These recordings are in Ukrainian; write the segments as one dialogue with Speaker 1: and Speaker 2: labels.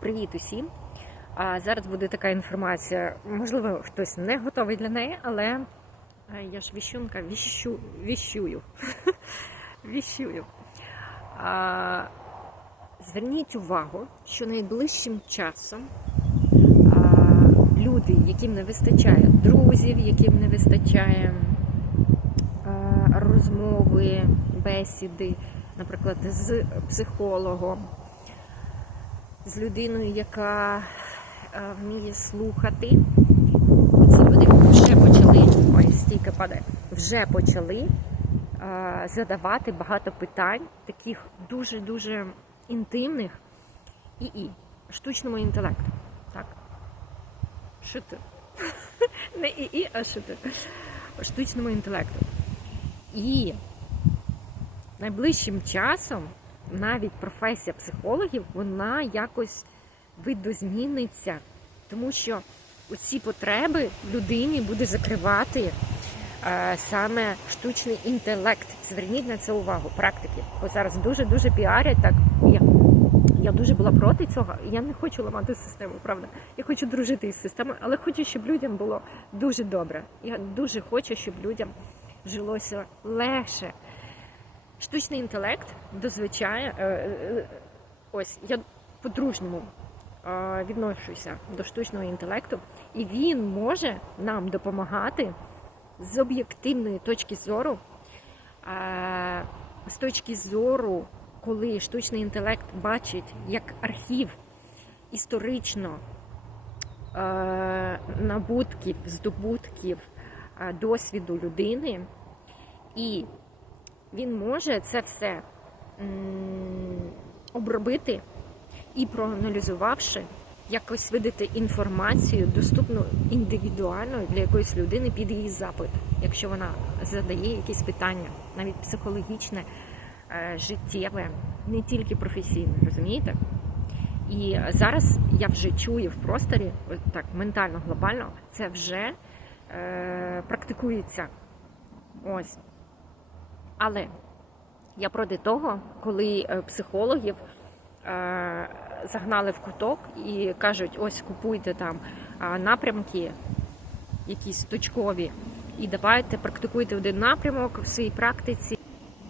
Speaker 1: Привіт усім! А зараз буде така інформація. Можливо, хтось не готовий для неї, але е, я ж віщунка, віщу, віщую. віщую. А, зверніть увагу, що найближчим часом а, люди, яким не вистачає друзів, яким не вистачає а, розмови, бесіди, наприклад, з психологом з людиною, яка е, вміє слухати. Ці люди вже почали, ой, стійка падає, вже почали е, задавати багато питань, таких дуже-дуже інтимних і і штучному інтелекту. Так. Що? Не і і, а що? Штучному інтелекту. І найближчим часом навіть професія психологів вона якось видозміниться, тому що оці потреби людині буде закривати е, саме штучний інтелект. Зверніть на це увагу, практики. Бо зараз дуже дуже піарять так. Я, я дуже була проти цього. Я не хочу ламати систему, правда. Я хочу дружити із системою, але хочу, щоб людям було дуже добре. Я дуже хочу, щоб людям жилося легше. Штучний інтелект дозвичає. е, е, Ось я по-дружньому е, відношуся до штучного інтелекту, і він може нам допомагати з об'єктивної точки зору, з точки зору, коли штучний інтелект бачить як архів історично набутків, здобутків досвіду людини, і він може це все обробити і проаналізувавши, якось видати інформацію, доступну індивідуально для якоїсь людини під її запит, якщо вона задає якісь питання, навіть психологічне, е, життєве, не тільки професійне, розумієте? І зараз я вже чую в просторі, так ментально, глобально, це вже е, практикується. Ось. Але я проти того, коли е, психологів е, загнали в куток і кажуть, ось купуйте там е, напрямки, якісь точкові, і давайте практикуйте один напрямок в своїй практиці.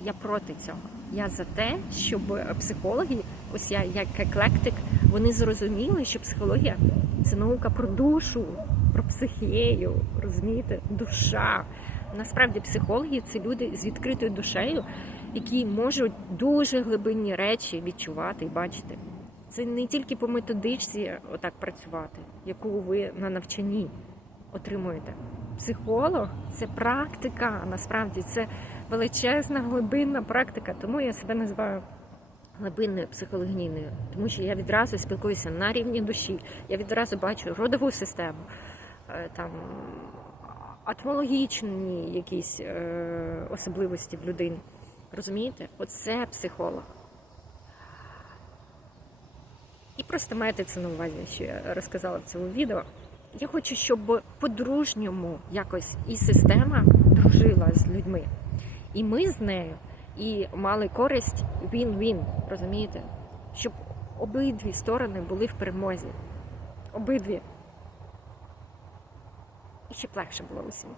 Speaker 1: Я проти цього. Я за те, щоб психологи, ось я як еклектик, вони зрозуміли, що психологія це наука про душу, про психію, розумієте, душа. Насправді психологи це люди з відкритою душею, які можуть дуже глибинні речі відчувати і бачити. Це не тільки по методичці отак працювати, яку ви на навчанні отримуєте. Психолог це практика, насправді це величезна глибинна практика, тому я себе називаю глибинною психологінійною, тому що я відразу спілкуюся на рівні душі, я відразу бачу родову систему, е, там атмологічні якісь е, особливості в людині. Розумієте? Оце психолог. І просто маєте це на увазі, що я розказала в цьому відео. Я хочу, щоб по-дружньому якось і система дружила з людьми. І ми з нею і мали користь він-він, розумієте? Щоб обидві сторони були в перемозі. Обидві. І щоб легше було усім.